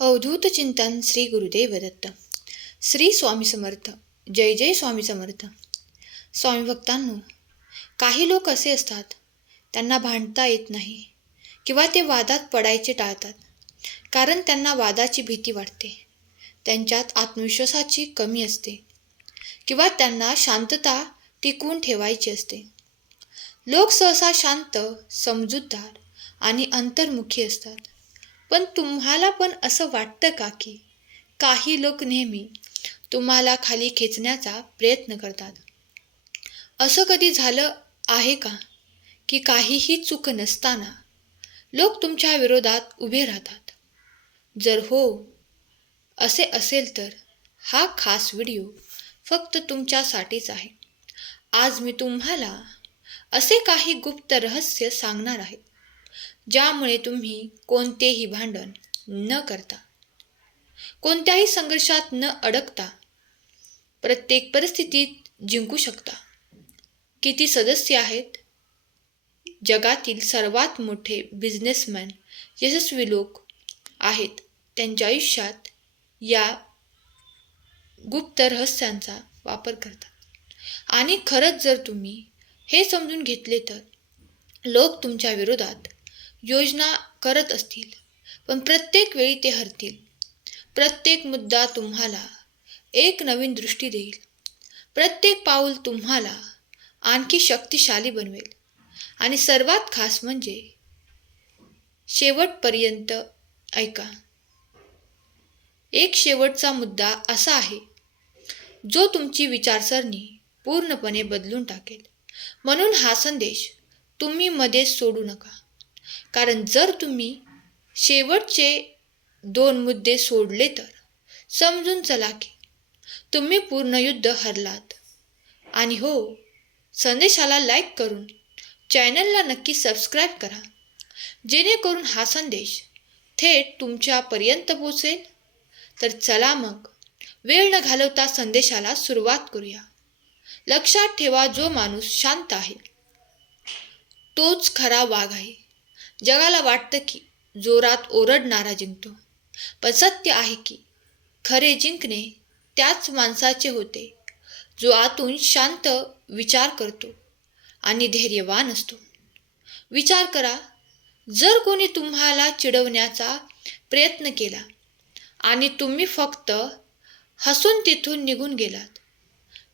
अवधूत चिंतन श्री गुरुदेव दत्त. श्री स्वामी समर्थ. जय जय स्वामी समर्थ. स्वामी भक्तांनो काही लोक असे असतात त्यांना भांडता येत नाही किंवा ते वादात पडायचे टाळतात कारण त्यांना वादाची भीती वाटते. त्यांच्यात आत्मविश्वासाची कमी असते किंवा त्यांना शांतता टिकवून ठेवायची असते. लोक सहसा शांत समजूतदार आणि अंतर्मुखी असतात. पण तुम्हाला पण असं वाटतं का की काही लोक नेहमी तुम्हाला खाली खेचण्याचा प्रयत्न करतात? असं कधी झालं आहे का की काहीही चूक नसताना लोक तुमच्या विरोधात उभे राहतात? जर हो असे असेल तर हा खास व्हिडिओ फक्त तुमच्यासाठीच आहे. आज मी तुम्हाला असे काही गुप्त रहस्य सांगणार आहे. ज्यामुळे तुम्ही कोणतेही भांडण न करता कोणत्याही संघर्षात न अडकता प्रत्येक परिस्थितीत जिंकू शकता. किती सदस्य आहेत? जगातील सर्वात मोठे बिझनेसमॅन यशस्वी लोक आहेत त्यांच्या आयुष्यात या गुप्त रहस्यांचा वापर करतात. आणि खरंच जर तुम्ही हे समजून घेतले तर लोक तुमच्या विरोधात योजना करत असतील पण प्रत्येक वेळी ते हरतील. प्रत्येक मुद्दा तुम्हाला एक नवीन दृष्टी देईल. प्रत्येक पाऊल तुम्हाला आणखी शक्तिशाली बनवेल. आणि सर्वात खास म्हणजे शेवटपर्यंत ऐका. एक शेवटचा मुद्दा असा आहे जो तुमची विचारसरणी पूर्णपणे बदलून टाकेल. म्हणून हा संदेश तुम्ही मध्येच सोडू नका. कारण जर तुम्ही शेवटचे दोन मुद्दे सोडले तर समजून चला की तुम्ही पूर्ण युद्ध हरलात. आणि हो संदेशाला लाईक करून चॅनलला नक्की सबस्क्राईब करा जेणेकरून हा संदेश थेट तुमच्यापर्यंत पोचेल तर चला मग वेळ न घालवता संदेशाला सुरुवात करूया. लक्षात ठेवा जो माणूस शांत आहे तोच खरा वाघ आहे. जगाला वाटतं की जोरात ओरडणारा जिंकतो. पण सत्य आहे की खरे जिंकणे त्याच माणसाचे होते जो आतून शांत विचार करतो आणि धैर्यवान असतो. विचार करा जर कोणी तुम्हाला चिडवण्याचा प्रयत्न केला आणि तुम्ही फक्त हसून तिथून निघून गेलात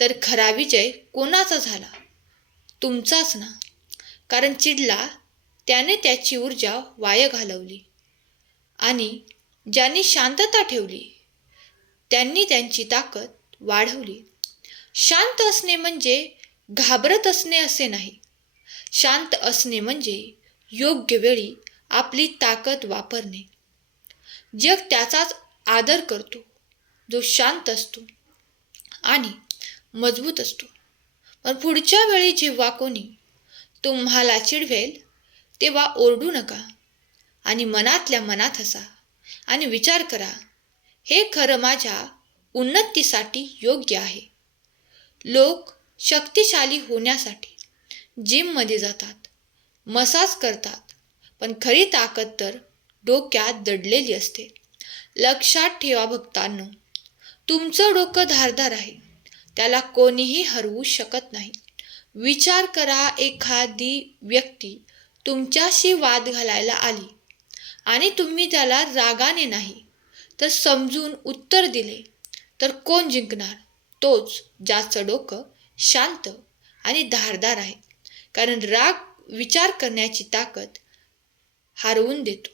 तर खरा विजय कोणाचा झाला? तुमचाच ना. कारण चिडला त्याने त्याची ऊर्जा वाया घालवली आणि ज्यांनी शांतता ठेवली त्यांनी त्यांची ताकद वाढवली. शांत असणे म्हणजे घाबरत असणे असे नाही. शांत असणे म्हणजे योग्य वेळी आपली ताकद वापरणे. जग त्याचाच आदर करतो जो शांत असतो आणि मजबूत असतो. पण पुढच्या वेळी जेव्हा कोणी तुम्हाला चिडवेल तेव्हा ओरडू नका आणि मनातल्या मनात हसा आणि विचार करा हे खरं माझ्या उन्नतीसाठी योग्य आहे. लोक शक्तिशाली होण्यासाठी जिममध्ये जातात मसाज करतात पण खरी ताकद तर डोक्यात दडलेली असते. लक्षात ठेवा भक्तांनो तुमचं डोकं धारदार आहे त्याला कोणीही हरवू शकत नाही. विचार करा एखादी व्यक्ती तुमच्याशी वाद घालायला आली. आणि तुम्ही त्याला रागाने नाही तर समजून उत्तर दिले तर कोण जिंकणार? तोच ज्याचं डोकं शांत आणि धारदार आहे. कारण राग विचार करण्याची ताकद हरवून देतो.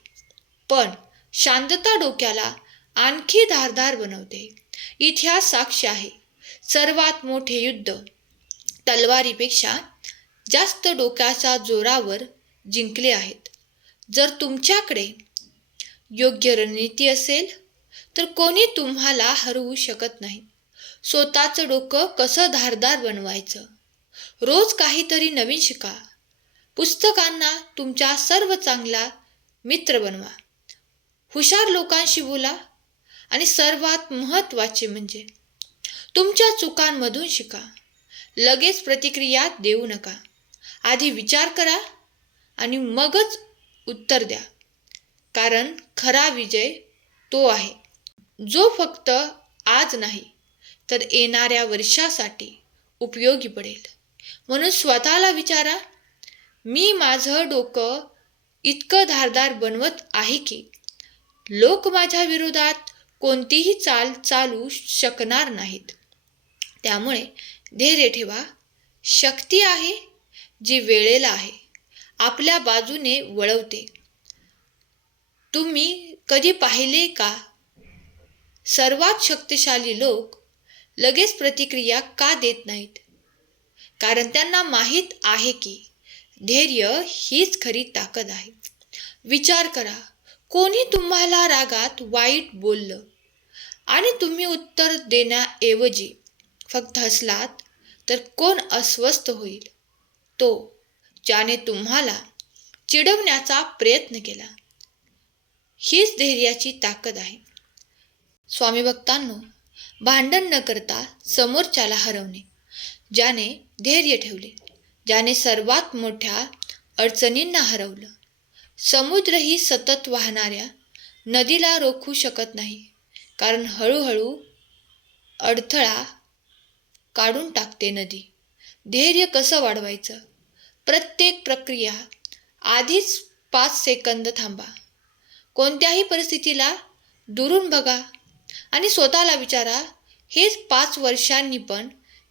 पण शांतता डोक्याला आणखी धारदार बनवते. इतिहास साक्ष आहे. सर्वात मोठे युद्ध तलवारीपेक्षा जास्त डोक्याच्या जोरावर जिंकले आहेत. जर तुमच्याकडे योग्य रणनीती असेल तर कोणी तुम्हाला हरवू शकत नाही. स्वतःचं डोकं कसं धारदार बनवायचं? रोज काहीतरी नवीन शिका. पुस्तकांना तुमच्या सर्व चांगला मित्र बनवा. हुशार लोकांशी बोला आणि सर्वात महत्त्वाचे म्हणजे तुमच्या चुकांमधून शिका. लगेच प्रतिक्रिया देऊ नका. आधी विचार करा आणि मगच उत्तर द्या. कारण खरा विजय तो आहे. जो फक्त आज नाही तर येणाऱ्या वर्षासाठी उपयोगी पडेल. म्हणून स्वतःला विचारा मी माझं डोकं इतकं धारदार बनवत आहे की लोक माझ्या विरोधात कोणतीही चाल चालू शकणार नाहीत. त्यामुळे धैर्य ठेवा. शक्ती आहे जी वेळेला आहे. आपल्या बाजूने वळवते. तुम्ही कधी पाहिले का? सर्वात शक्तिशाली लोक लगेच प्रतिक्रिया का देत नाहीत? कारण त्यांना माहीत आहे की धैर्य हीच खरी ताकद आहे. विचार करा कोणी तुम्हाला रागात वाईट बोललं? आणि तुम्ही उत्तर देण्याऐवजी फक्त हसलात तर कोण अस्वस्थ होईल? तो ज्याने तुम्हाला चिडवण्याचा प्रयत्न केला. हीच धैर्याची ताकद आहे. स्वामी भक्तांनो भांडण न करता समोरच्याला हरवणे ज्याने धैर्य ठेवले ज्याने सर्वात मोठ्या अडचणींना हरवलं. समुद्र ही सतत वाहणाऱ्या नदीला रोखू शकत नाही कारण हळूहळू अडथळा काढून टाकते नदी. धैर्य कसं वाढवायचं? प्रत्येक प्रक्रिया आधीच पाच सेकंद थांबा. कोणत्याही परिस्थितीला दुरून बघा आणि स्वतःला विचारा हेच पाच वर्षांनी पण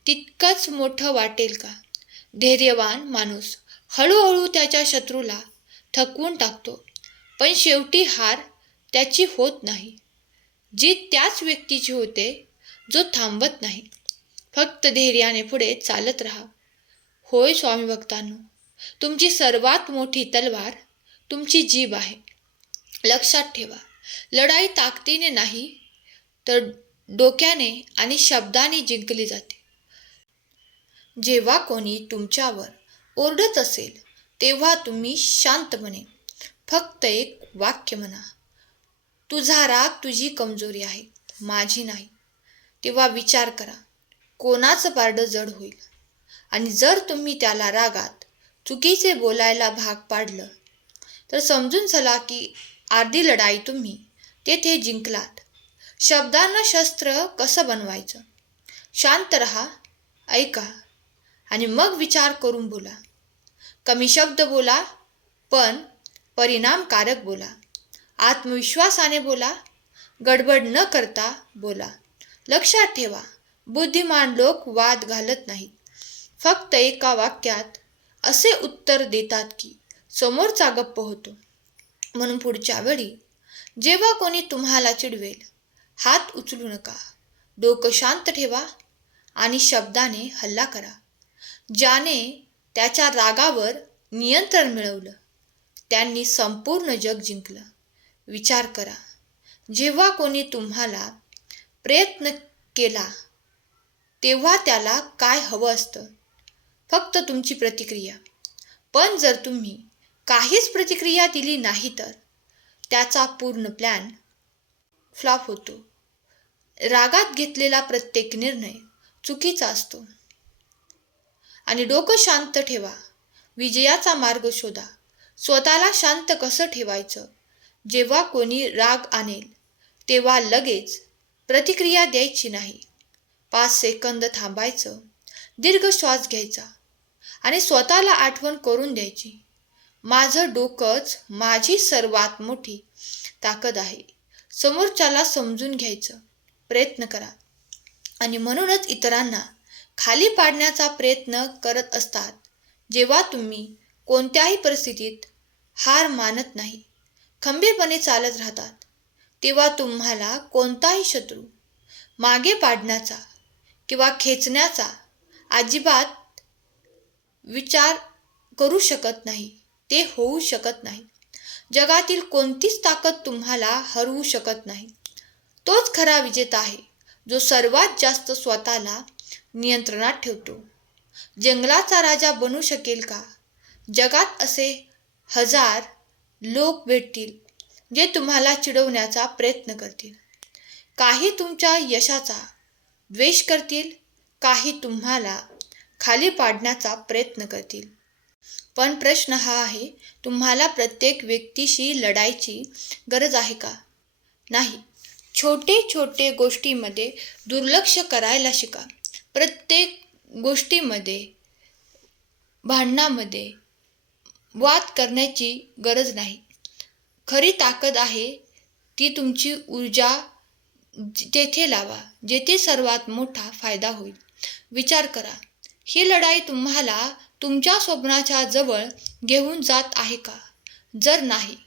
तितकंच मोठं वाटेल का? धैर्यवान माणूस हळूहळू त्याच्या शत्रूला थकवून टाकतो पण शेवटी हार त्याची होत नाही. जी त्याच व्यक्तीची होते जो थांबत नाही. फक्त धैर्याने पुढे चालत राहा. होय स्वामी भक्तांनो तुमची सर्वात मोठी तलवार तुमची जीभ आहे. लक्षात ठेवा लढाई ताकदीने नाही तर डोक्याने आणि शब्दाने जिंकली जाते. जेव्हा कोणी तुमच्यावर ओरडत असेल तेव्हा तुम्ही शांतपणे फक्त एक वाक्य म्हणा तुझा राग तुझी कमजोरी आहे माझी नाही. तेव्हा विचार करा कोणाचं पारडं जड होईल? आणि जर तुम्ही त्याला रागात चुकीचे बोलायला भाग पाडलं तर समजून चला की अर्धी लढाई तुम्ही तेथे जिंकलात. शब्दांना शस्त्र कसं बनवायचं? शांत रहा ऐका आणि मग विचार करून बोला. कमी शब्द बोला पण परिणामकारक बोला. आत्मविश्वासाने बोला गडबड न करता बोला. लक्षात ठेवा बुद्धिमान लोक वाद घालत नाहीत. फक्त एका वाक्यात असे उत्तर देतात की समोरचा गप्प होतो. म्हणून पुढच्या वेळी जेव्हा कोणी तुम्हाला चिडवेल हात उचलू नका डोकं शांत ठेवा आणि शब्दाने हल्ला करा ज्याने त्याच्या रागावर नियंत्रण मिळवलं त्यांनी संपूर्ण जग जिंकलं. विचार करा जेव्हा कोणी तुम्हाला प्रयत्न केला तेव्हा त्याला काय हवं असतं? फक्त तुमची प्रतिक्रिया. पण जर तुम्ही काहीच प्रतिक्रिया दिली नाही तर त्याचा पूर्ण प्लॅन फ्लॉप होतो. रागात घेतलेला प्रत्येक निर्णय चुकीचा असतो. आणि डोकं शांत ठेवा. विजयाचा मार्ग शोधा. स्वतःला शांत कसं ठेवायचं? जेव्हा कोणी राग आणेल तेव्हा लगेच प्रतिक्रिया द्यायची नाही. पाच सेकंद थांबायचं. दीर्घ श्वास घ्यायचा आणि स्वतःला आठवण करून द्यायची. माझं डोकंच माझी सर्वात मोठी ताकद आहे. समोरच्याला समजून घ्यायचं. प्रयत्न करा. आणि म्हणूनच इतरांना खाली पाडण्याचा प्रयत्न करत असतात. जेव्हा तुम्ही कोणत्याही परिस्थितीत हार मानत नाही खंबीरपणे चालत राहतात तेव्हा तुम्हाला कोणताही शत्रू मागे पाडण्याचा किंवा खेचण्याचा अजिबात विचार करू शकत नाही. ते होऊ शकत नाही. जगातील कोणतीच ताकद तुम्हाला हरवू शकत नाही. तोच खरा विजेता आहे जो सर्वात जास्त स्वतःला नियंत्रणात ठेवतो. जंगलाचा राजा बनू शकेल का? जगात असे हजार लोक भेटतील जे तुम्हाला चिडवण्याचा प्रयत्न करतील. काही तुमच्या यशाचा द्वेष करतील काही तुम्हाला खाली पाडण्याचा प्रयत्न करतील. पण प्रश्न हा आहे तुम्हाला प्रत्येक व्यक्तीशी लढायची गरज आहे का? नाही. छोटे छोटे गोष्टीमध्ये दुर्लक्ष करायला शिका. प्रत्येक गोष्टीमध्ये भांडणामध्ये वाद करण्याची गरज नाही. खरी ताकद आहे ती तुमची ऊर्जा तेथे लावा जेथे सर्वात मोठा फायदा होईल. विचार करा. ही लढाई तुम्हाला तुमच्या स्वप्नाच्या जवळ घेऊन जात आहे का? जर नाही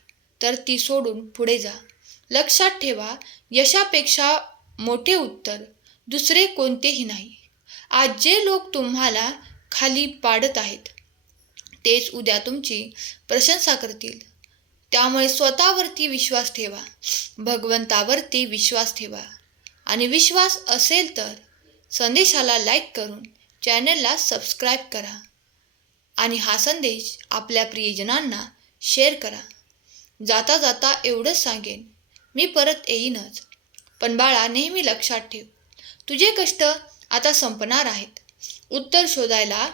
तर ती सोडून पुढे जा. लक्षात ठेवा यशापेक्षा मोठे उत्तर दुसरे कोणतेही नाही. आज जे लोक तुम्हाला खाली पाडत आहेत तेच उद्या तुमची प्रशंसा करतील. त्यामुळे स्वतःवरती विश्वास ठेवा भगवंतावरती विश्वास ठेवा. आणि विश्वास असेल तर संदेशाला लाईक करून चॅनलला सबस्क्राईब करा. आणि हा संदेश आपल्या प्रियजनांना शेअर करा. जाता जाता एवढंच सांगेन. मी परत येईनच. पण बाळा नेहमी लक्षात ठेव. तुझे कष्ट आता संपणार आहेत. उत्तर शोधायला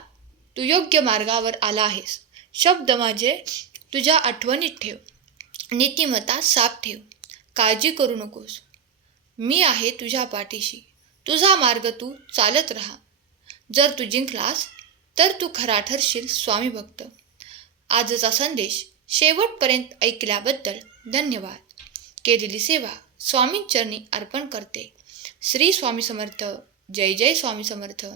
तू योग्य मार्गावर आला आहेस. शब्द माझे तुझ्या आठवणीत ठेव. नीतिमत्ता साफ ठेव. काळजी करू नकोस. मी आहे तुझ्या पाठीशी. तुझा मार्ग तू चालत राहा. जर तू जिंकलास तर तू खरा ठरशील स्वामी भक्त. आजचा संदेश शेवटपर्यंत ऐकल्याबद्दल धन्यवाद. केलेली सेवा स्वामींचरणी अर्पण करते. श्री स्वामी समर्थ. जय जय स्वामी समर्थ.